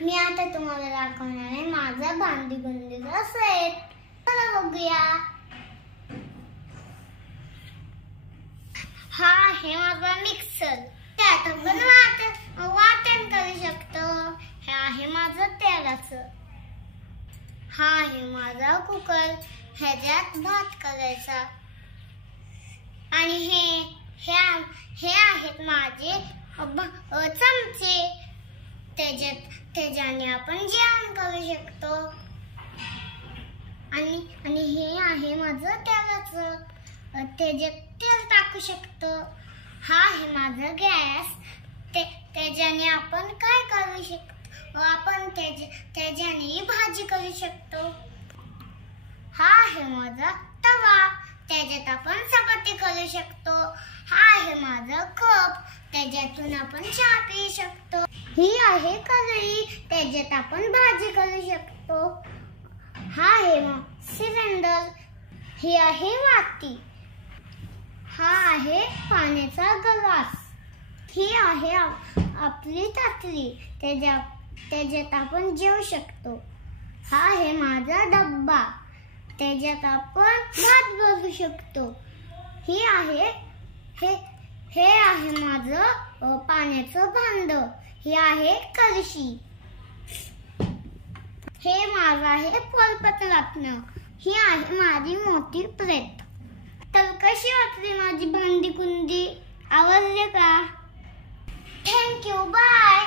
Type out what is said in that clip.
मी आता तुम्हाला दाखवणार आहे माझा भांडी-कुंडीचा सेट. चला बघूया. हा आहे माझा मिक्सर. त्यात आपण वाटण करू शकतो. हे आहे माझं तेलाचं. हा आहे माझा कुकर. ह्याच्यात भात करायचा. आणि हे आहेत माझे चमचे. त्याच्याने आपण जेवण करू शकतो. आणि हे आहे माझं तेलाचं. त्याच्यात तेल टाकू शकतो. हा आहे माझा गॅस. त्याच्याने आपण काय करू शकतो, आपण त्याच्याने भाजी करू शकतो. हा आहे माझा तवा. त्याच्यात आपण चपाती करू शकतो. हा आहे माझा कप. त्याच्यातून आपण चहा पिऊ शकतो. ही आहे कढई. त्याच्यात आपण भाजी करू शकतो. हा आहे सिलेंडर. ही आहे वाटी. हा आहे पाण्याचा ग्लास. ही आहे आपली ताटली. त्याच्यात आपण जेवू शकतो. हा आहे माझा डब्बा. त्याच्यात आपण भात भरू शकतो. हे आहे माझं पाण्याचं भांड. हे आहे कळशी. हे माझं आहे फळपत्रातनं. ही आहे माझी मोठी प्लेट. तर कशी वाटली माझी भांडी कुंडी? आवडली का? थँक्यू. बाय.